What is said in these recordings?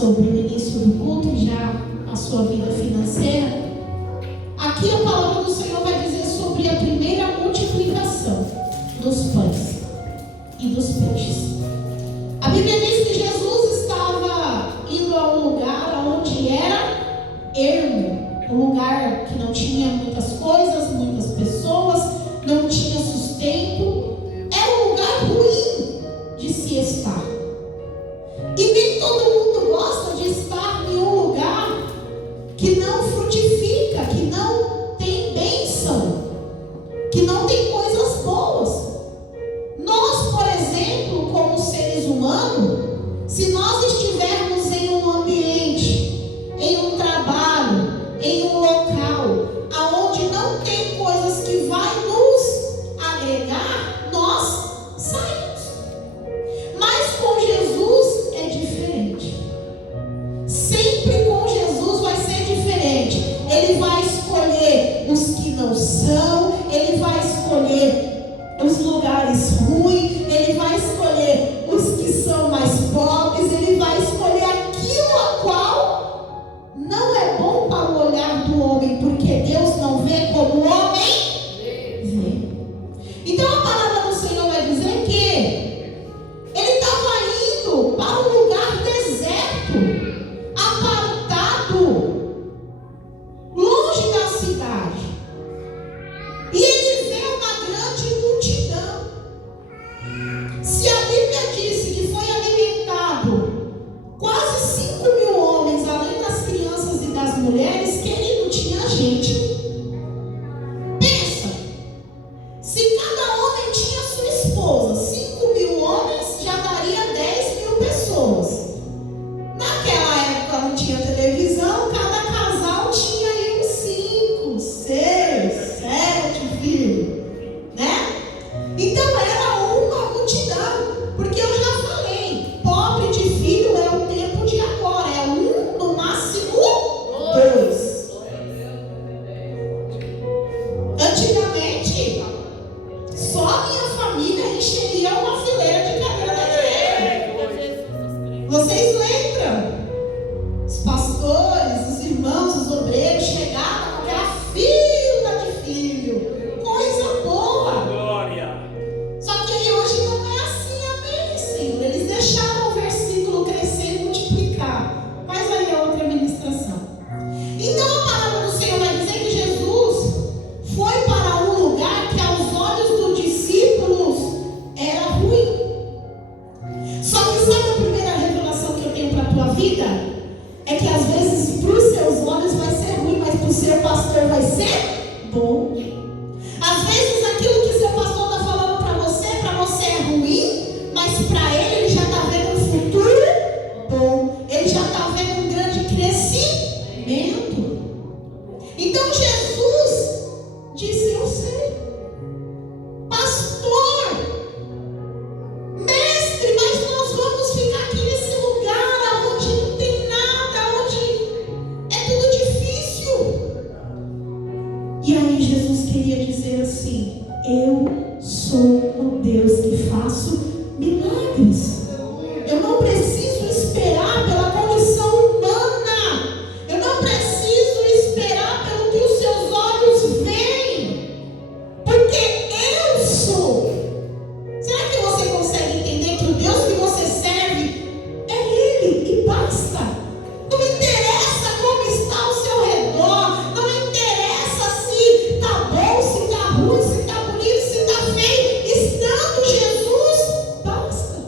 sobre o início do culto e já a sua vida financeira, aqui a palavra do Senhor vai dizer sobre a primeira multiplicação dos pães e dos peixes. A Bíblia diz que Jesus estava indo a um lugar onde era ermo, um lugar que não tinha muitas coisas, muitas pessoas, não tinha sustento, era um lugar ruim de se estar. E nem todo mundo gosta de estar em um lugar que não frutifica, que não tem bênção, que não tem coisas boas. Nós, por exemplo, como seres humanos, se nós estivermos em um ambiente, em um trabalho, em um local, aonde não tem coisas que vai nos agregar, nós saímos. Mas com Jesus é diferente. Sempre com Jesus vai ser diferente. Ele vai escolher os que não são, ele vai escolher os lugares ruins, ele vai escolher os que são mais pobres, ele vai escolher aquilo a qual não é bom para o olhar do homem, porque Deus não vê como o homem vê. Então a palavra do Senhor vai dizer que ele estava indo para um lugar deserto, apartado, longe da cidade. E ele vê uma grande multidão. Se a Bíblia disse que foi alimentado quase 5.000 homens, além das crianças e das mulheres, querido, tinha gente. Pensa, se cada homem tinha sua esposa, 5.000 homens já daria 10.000 pessoas. Naquela época não tinha televisão, cada casal tinha aí uns 5, 6, 7 filhos, né? Então era uma multidão, porque eu já falei, pobre de filho é o tempo de agora, é um, no máximo 2. Antigamente, só a minha família encheria uma fileira de cadeira da igreja. Vocês lembram? Os pastores, os irmãos, os obreiros chegavam com aquela fila de filho. Coisa boa. Glória. Só que hoje não é assim, amém, Senhor. Eles deixaram o versículo crescer e multiplicar. Mas aí é outra ministração. Então a palavra do Senhor vai dizer que Jesus foi para um lugar que aos olhos dos discípulos era ruim. Só que sabe a primeira revelação que eu tenho para a tua vida? É que às vezes para os seus olhos vai ser ruim, mas para o seu pastor vai ser bom. Às vezes aquilo que seu pastor está falando para você é ruim, mas para ele já está vendo um futuro bom. Ele já está vendo um grande crescimento. Então Jesus disse: eu sei, pastor, mestre, mas nós vamos ficar aqui nesse lugar onde não tem nada, onde é tudo difícil. E aí Jesus queria dizer assim: eu sou o Deus que faço milagres. Eu não preciso esperar pela condição humana. Eu não preciso esperar pelo que os seus olhos veem, porque eu sou. Será que você consegue entender que o Deus que você serve é Ele e basta? Não interessa como está ao seu redor, não interessa se está bom, se está ruim, se está bonito, se está feio. Estando Jesus, basta.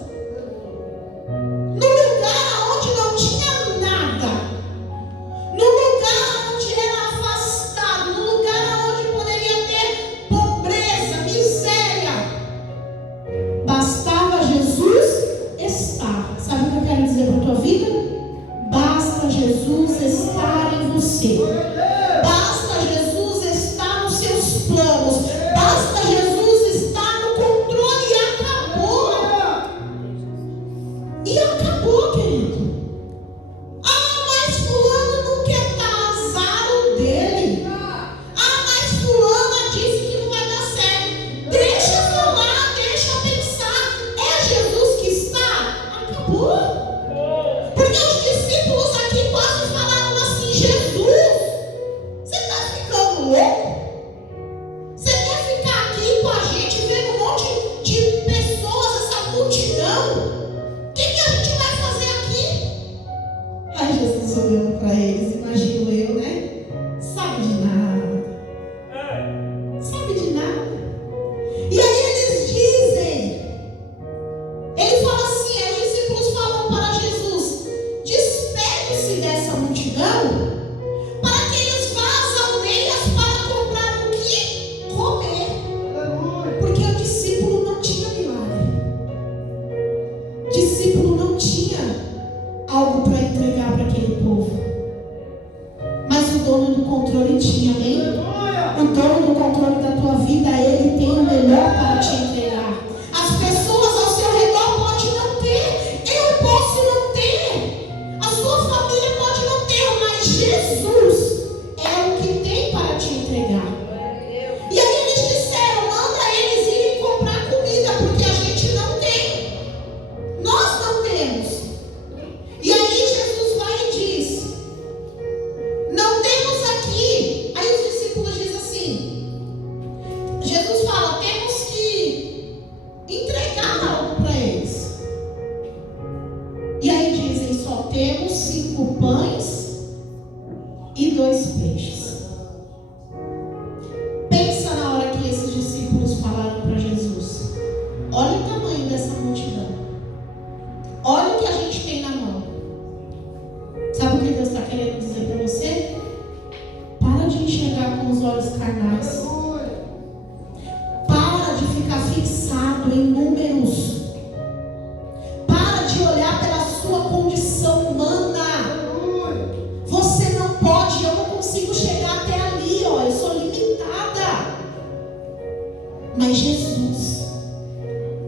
Mas Jesus,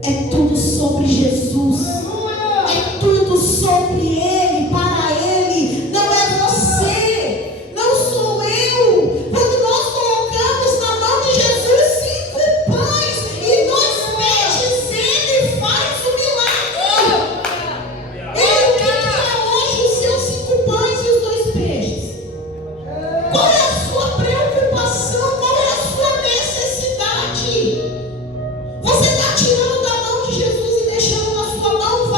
é tudo sobre Jesus, é tudo sobre Ele, para Ele. Não é você, não sou eu. Quando nós colocamos na mão de Jesus 5 pães e 2 peixes, Ele faz o milagre. E o que é hoje os seus 5 pães e os 2 peixes? Qual é a sua preocupação? Qual é a sua necessidade? Você está tirando da mão de Jesus e deixando na sua mão?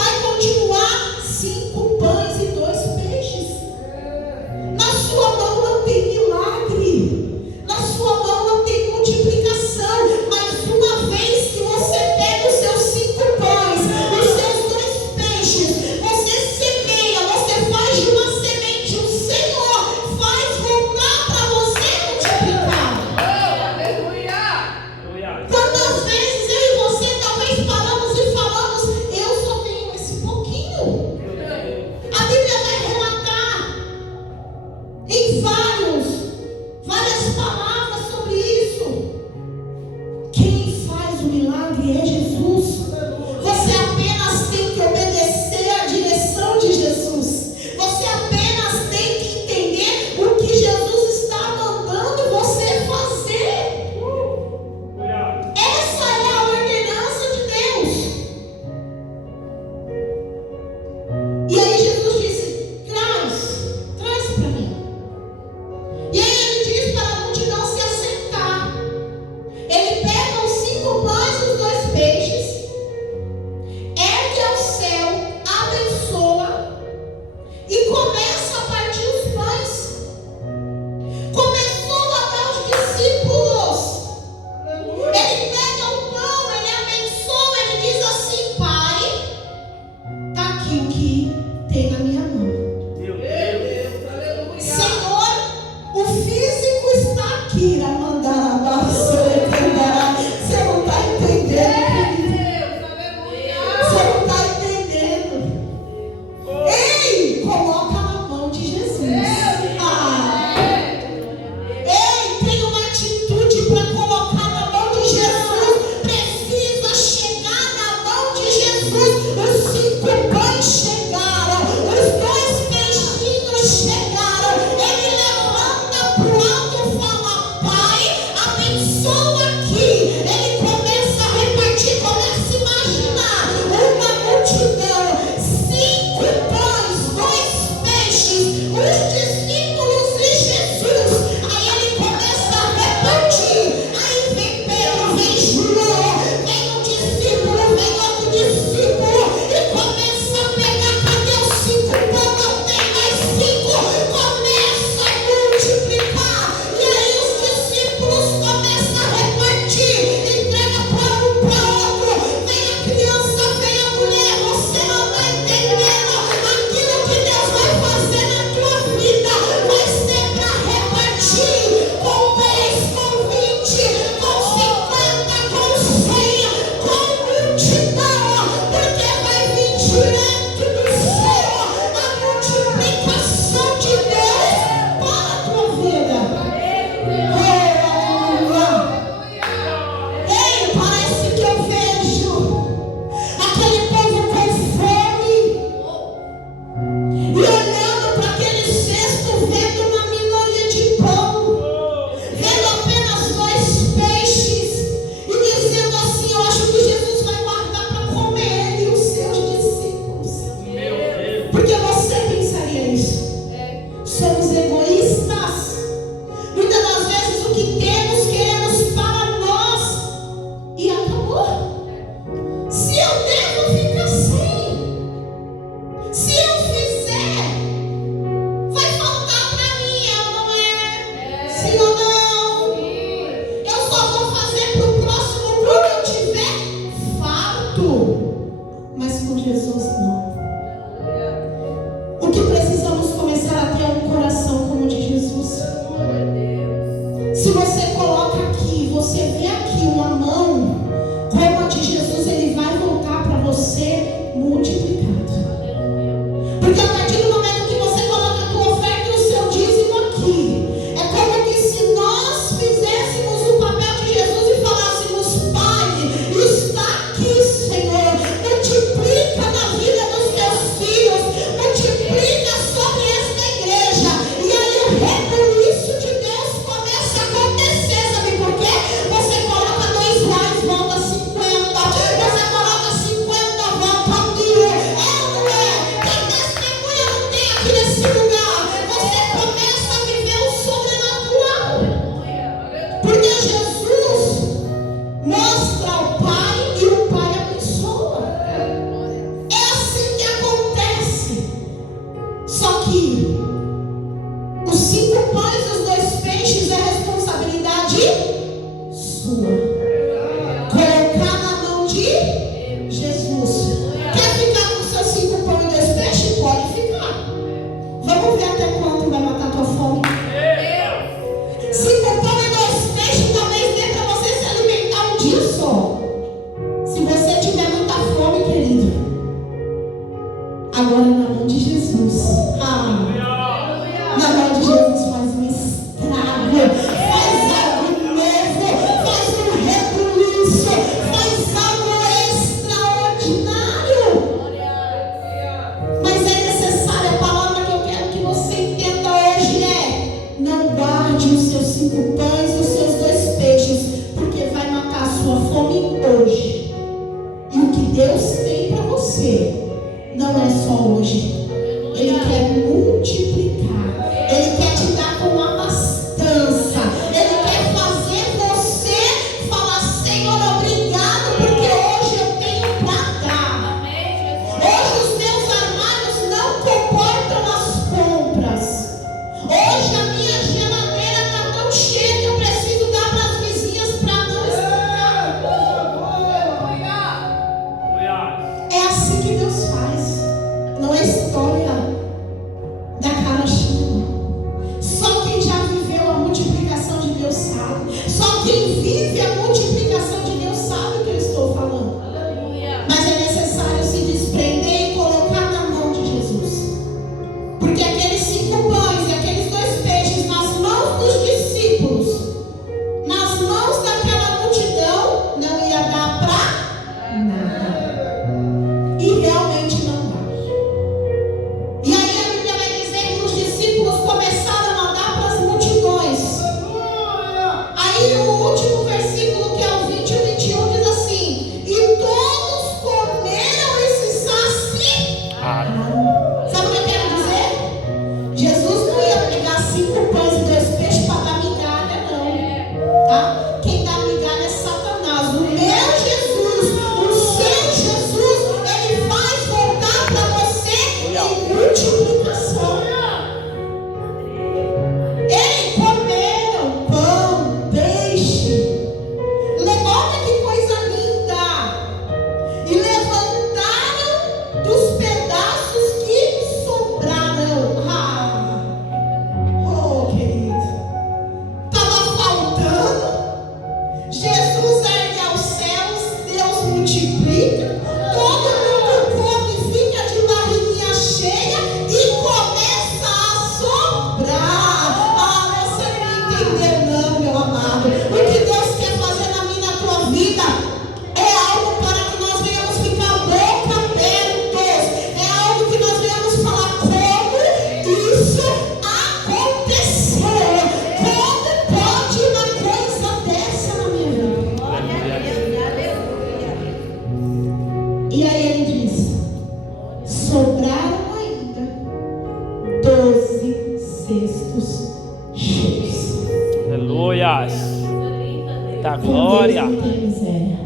Glória. Deus não tem miséria.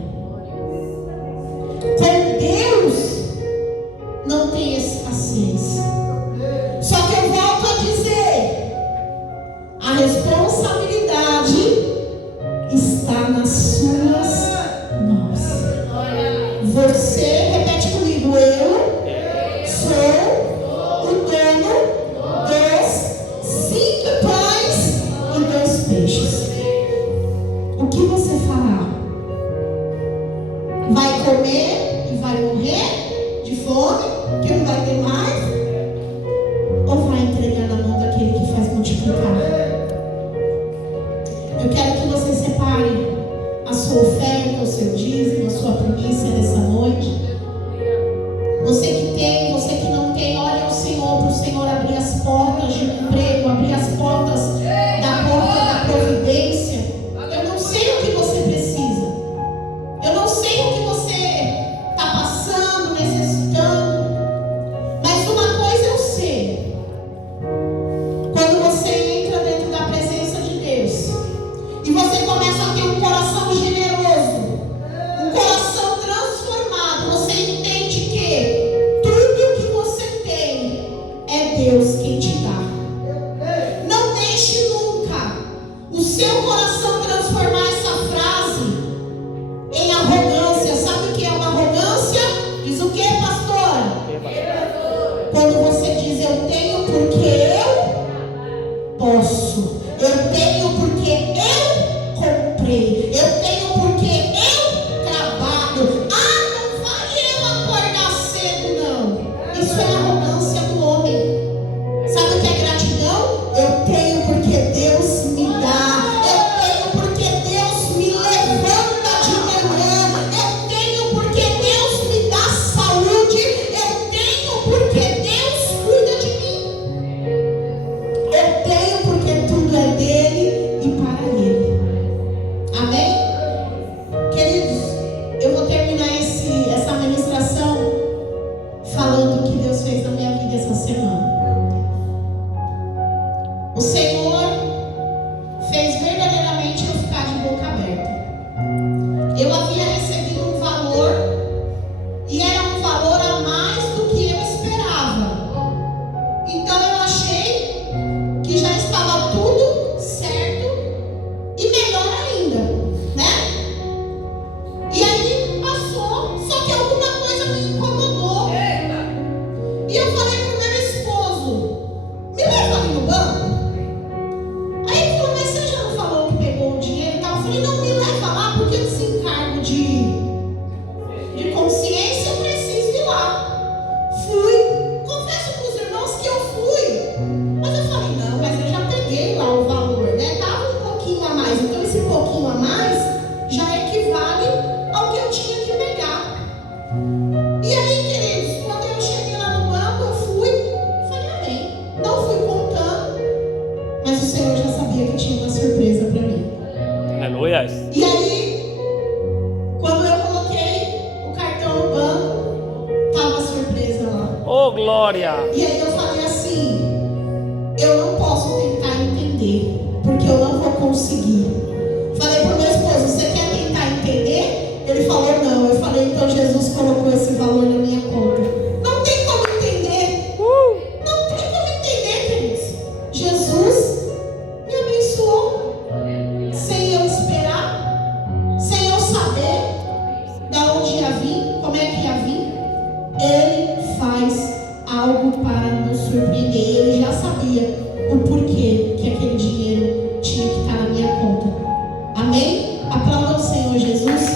Com Deus não tem escassez. Só que eu volto a dizer, a responsabilidade está nas suas mãos. Você, repete comigo, eu sou o dono dos 5 pães e 2 peixes. O que você fará? Vai comer e vai morrer de fome, que não vai ter mais? Ou vai entregar na mão daquele que faz multiplicar? Eu quero que você separe a sua oferta, o seu dízimo, a sua primícia nessa noite. Você que tem, você que não tem, olha ao Senhor, para o Senhor abrir as portas de emprego, abrir as portas da porta da providência. Eu não sei o que você precisa. Eu não sei o que você está passando, necessitando. Mas uma coisa eu sei. Quando você entra dentro da presença de Deus e você começa a ter um coração generoso, um coração transformado, você entende que tudo que você tem é Deus quem te dá. Não deixe nunca o seu coração transformar essa frase em arrogância. Sabe o que é uma arrogância? Diz o que, pastora? Quando você diz eu tenho porque eu posso, eu tenho porque eu comprei, eu tenho porque eu trabalho. Não vai eu acordar cedo, não. Isso é arrogância do homem. Sabe o que é gratidão? Eu tenho porque Deus me dá. Eu tenho porque Deus me levanta de manhã. Eu tenho porque Deus me dá saúde. Eu tenho porque Deus cuida de mim. Eu tenho porque tudo é dele e para ele. Amém? Queridos, eu vou terminar essa ministração falando o que Deus fez na minha vida essa semana. O Senhor fez verdadeiramente eu ficar de boca aberta. Eu havia recebido um valor e era um valor a mais do que eu esperava. Então eu achei que já estava tudo certo e melhor ainda, né? E aí passou, só que alguma coisa me incomodou. E eu falei pro meu esposo, me leva ali no banco. Aí ele falou, mas você já não falou que pegou o dinheiro e tal? Eu falei, não, me leva lá, porque esse encargo de consciência eu preciso ir lá. Fui, confesso para os irmãos que eu fui. Mas eu falei, não, mas eu já peguei lá o valor, né? Tava um pouquinho a mais, então esse pouquinho a mais já equivale ao que eu tinha que pegar. E aí, queridos, quando eu cheguei lá no banco, eu fui, falei, amém. Não fui contando, mas o Senhor já sabia que tinha uma surpresa para mim. Aleluia. E aí, quando eu coloquei o cartão no banco, estava a surpresa lá. Oh, glória. E aí eu falei assim, eu não posso tentar entender, porque eu não vou conseguir. Falei pro meu esposo, você quer tentar entender? Ele falou, não. Eu falei, então Jesus colocou esse valor na minha conta. Não tem como entender. Não tem como entender, queridos. Jesus me abençoou, sem eu esperar, sem eu saber da onde ia vir, como é que ia vir. Ele faz algo para nos surpreender. Ele já sabia o porquê que aquele dinheiro tinha que estar na minha conta. Amém? Aplauda o Senhor Jesus.